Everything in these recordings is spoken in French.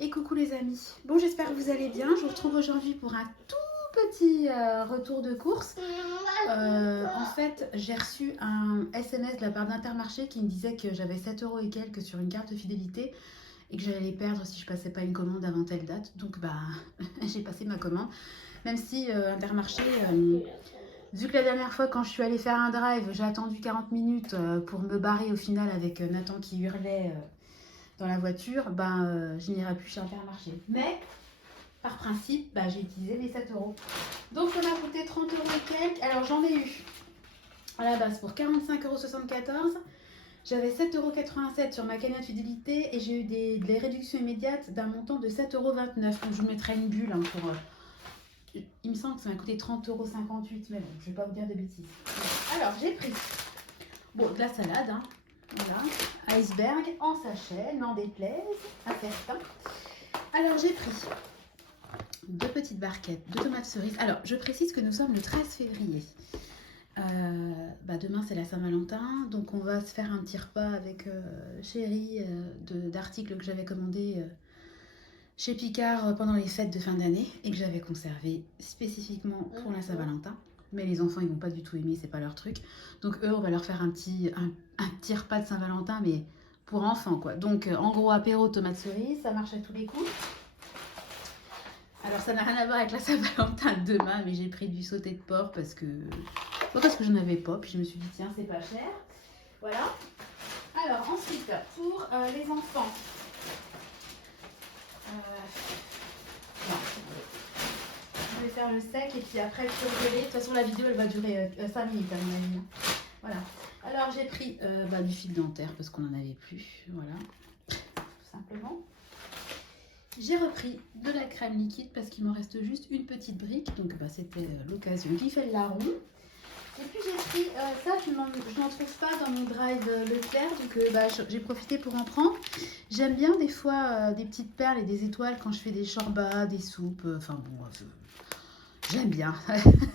Et coucou les amis. Bon, j'espère que vous allez bien. Je vous retrouve aujourd'hui pour un tout petit retour de course. En fait, j'ai reçu un SMS de la part d'Intermarché qui me disait que j'avais 7 euros et quelques sur une carte fidélité et que j'allais les perdre si je passais pas une commande avant telle date. Donc bah, j'ai passé ma commande. Même si Intermarché, vu que la dernière fois quand je suis allée faire un drive, j'ai attendu 40 minutes pour me barrer au final avec Nathan qui hurlait dans la voiture, je n'irai plus chez Intermarché. Mais par principe, j'ai utilisé les 7 euros. Donc ça m'a coûté 30 euros et quelques. Alors j'en ai eu à la base pour 45,74 euros. J'avais 7,87 euros sur ma cagnotte fidélité et j'ai eu des réductions immédiates d'un montant de 7,29 euros. Donc je vous mettrai une bulle pour. Il me semble que ça m'a coûté 30,58 euros, mais bon, je ne vais pas vous dire de bêtises. Alors j'ai pris de la salade, hein. Voilà, iceberg en sachet, n'en déplaise à certains. Alors j'ai pris 2 petites barquettes de tomates cerises. Alors je précise que nous sommes le 13 février. Demain c'est la Saint-Valentin, donc on va se faire un petit repas avec Chérie d'articles que j'avais commandés chez Picard pendant les fêtes de fin d'année et que j'avais conservé spécifiquement pour la Saint-Valentin. Mais les enfants, ils vont pas du tout aimer, c'est pas leur truc. Donc eux, on va leur faire un petit repas de Saint-Valentin, mais pour enfants, quoi. Donc en gros, apéro tomates cerises, ça marche à tous les coups. Alors ça n'a rien à voir avec la Saint-Valentin de demain, mais j'ai pris du sauté de porc parce que j'en avais pas. Puis je me suis dit, tiens, c'est pas cher. Voilà. Alors ensuite, pour les enfants, non, je vais faire le sec et puis après le surgelé. De toute façon, la vidéo elle va durer 5 minutes à mon avis. Voilà. Alors j'ai pris du fil dentaire parce qu'on n'en avait plus. Voilà. Tout simplement. J'ai repris de la crème liquide parce qu'il me reste juste une petite brique. Donc c'était l'occasion qui fait le larron. Et puis j'ai pris ça, je n'en trouve pas dans mon drive Leclerc, donc j'ai profité pour en prendre. J'aime bien des fois des petites perles et des étoiles quand je fais des chorbas, des soupes, j'aime bien,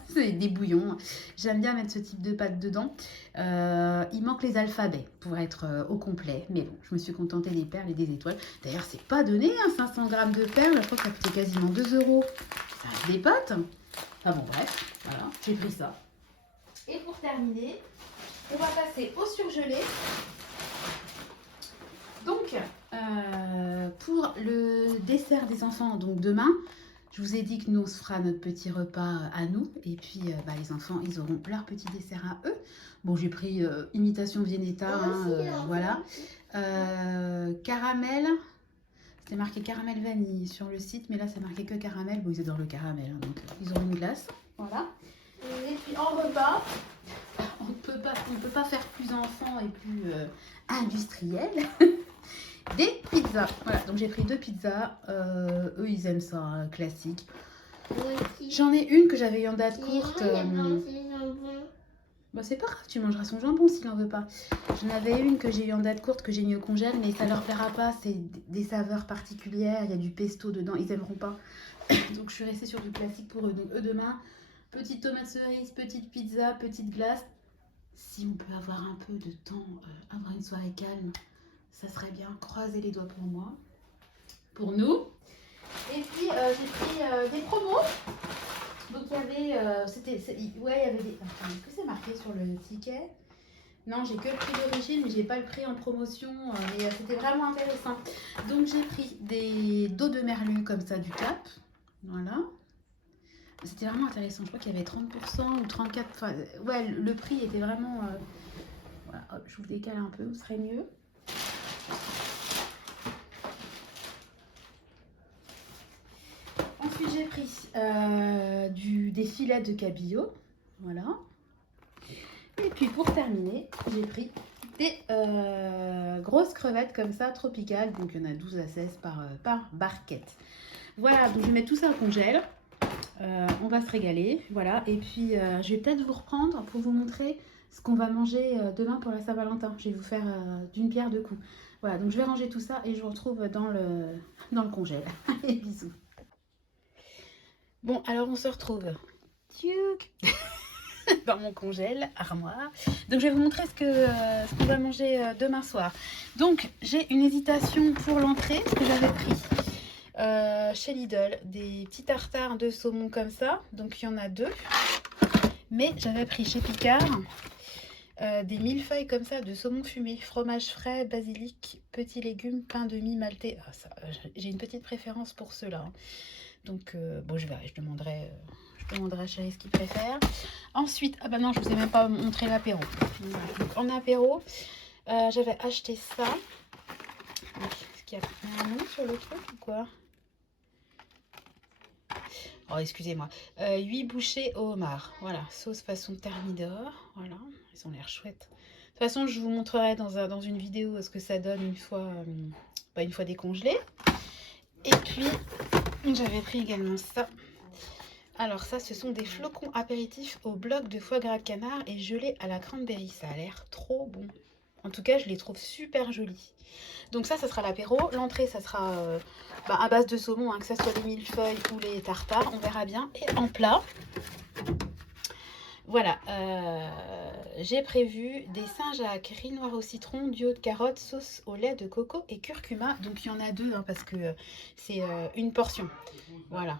c'est des bouillons. J'aime bien mettre ce type de pâte dedans. Il manque les alphabets pour être au complet, mais bon, je me suis contentée des perles et des étoiles. D'ailleurs, c'est pas donné, 500 grammes de perles, je crois que ça coûtait quasiment 2 euros. Ça reste des pâtes. Enfin bon, bref, voilà, j'ai pris ça. Et pour terminer, on va passer au surgelé. Donc, pour le dessert des enfants, donc demain, je vous ai dit que nous, on se fera notre petit repas à nous. Et puis, les enfants, ils auront leur petit dessert à eux. Bon, j'ai pris imitation Viennetta, voilà. Caramel, c'était marqué caramel vanille sur le site, mais là, c'est marqué que caramel. Bon, ils adorent le caramel, donc ils auront une glace, voilà. Et puis en repas, on ne peut pas faire plus enfant et plus industriel. Des pizzas. Voilà, donc j'ai pris 2 pizzas. Eux, ils aiment ça, classique. J'en ai une que j'avais eu en date courte. C'est pas grave, tu mangeras son jambon s'il en veut pas. J'en avais une que j'ai eu en date courte que j'ai mis au congèle, mais ça leur plaira pas. C'est des saveurs particulières. Il y a du pesto dedans, ils aimeront pas. Donc je suis restée sur du classique pour eux. Donc eux demain, petite tomate cerise, petite pizza, petite glace. Si on peut avoir un peu de temps, avoir une soirée calme, ça serait bien. Croisez les doigts pour moi, pour nous. Et puis j'ai pris des promos. Donc il y avait, il y avait des. Enfin, est-ce que c'est marqué sur le ticket? Non, j'ai que le prix d'origine, mais j'ai pas le prix en promotion. Mais c'était vraiment intéressant. Donc j'ai pris des dos de merlu comme ça du Cap. Voilà. C'était vraiment intéressant. Je crois qu'il y avait 30% ou 34%. Enfin, ouais, le prix était vraiment. Voilà, hop, je vous décale un peu, ce serait mieux. Ensuite, j'ai pris des filets de cabillaud. Voilà. Et puis, pour terminer, j'ai pris des grosses crevettes comme ça, tropicales. Donc, il y en a 12 à 16 par barquette. Voilà, donc je vais mettre tout ça au congèle. On va se régaler, voilà. Et puis, je vais peut-être vous reprendre pour vous montrer ce qu'on va manger demain pour la Saint-Valentin. Je vais vous faire d'une pierre deux coups. Voilà, donc je vais ranger tout ça et je vous retrouve dans le congèle. Allez, bisous. Bon, alors on se retrouve dans mon congèle, armoire. Donc je vais vous montrer ce qu'on va manger demain soir. Donc j'ai une hésitation pour l'entrée, ce que j'avais pris. chez Lidl des petits tartares de saumon comme ça. Donc il y en a 2. Mais j'avais pris chez Picard des millefeuilles comme ça de saumon fumé, fromage frais, basilic, petits légumes, pain de mie maltais. Ah, j'ai une petite préférence pour ceux-là. Hein. Donc bon, je verrai, je demanderai à Chérie ce qu'il préfère. Ensuite, ah bah non, je vous ai même pas montré l'apéro. Donc en apéro, j'avais acheté ça. Est-ce qu'il y a un nom sur le truc ou quoi? Oh, excusez-moi. 8 bouchées au homard. Voilà, sauce façon thermidor. Voilà, ils ont l'air chouettes. De toute façon, je vous montrerai dans une vidéo ce que ça donne une fois décongelé. Et puis, j'avais pris également ça. Alors ça, ce sont des flocons apéritifs au bloc de foie gras de canard et gelés à la cranberry. Ça a l'air trop bon. En tout cas, je les trouve super jolis. Donc ça sera l'apéro. L'entrée, ça sera à base de saumon, hein, que ça soit les millefeuilles ou les tartares, on verra bien. Et en plat, voilà, j'ai prévu des Saint-Jacques, riz noir au citron, duo de carottes, sauce au lait de coco et curcuma. Donc il y en a 2 hein, parce que c'est une portion. Voilà,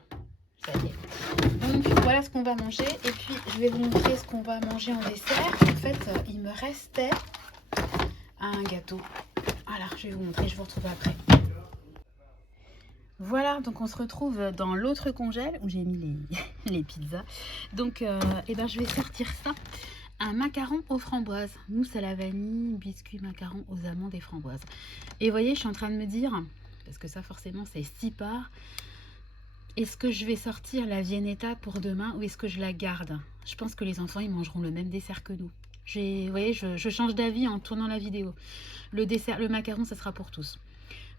ça y est. Donc voilà ce qu'on va manger. Et puis je vais vous montrer ce qu'on va manger en dessert. En fait, il me restait un gâteau. Voilà, je vais vous montrer, je vous retrouve après. Voilà, donc on se retrouve dans l'autre congèle où j'ai mis les pizzas. Donc, je vais sortir ça. Un macaron aux framboises. Mousse à la vanille, biscuit macaron aux amandes et framboises. Et vous voyez, je suis en train de me dire, parce que ça forcément c'est 6 parts, est-ce que je vais sortir la Viennetta pour demain ou est-ce que je la garde? Je pense que les enfants, ils mangeront le même dessert que nous. Vous voyez, je change d'avis en tournant la vidéo. Le dessert, le macaron, ça sera pour tous.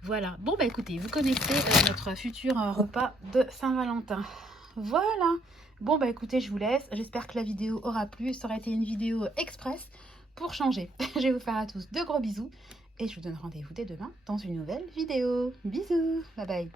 Voilà. Bon, bah écoutez, vous connaissez notre futur repas de Saint-Valentin. Voilà. Bon, bah écoutez, je vous laisse. J'espère que la vidéo aura plu. Ça aurait été une vidéo express pour changer. Je vais vous faire à tous de gros bisous. Et je vous donne rendez-vous dès demain dans une nouvelle vidéo. Bisous. Bye bye.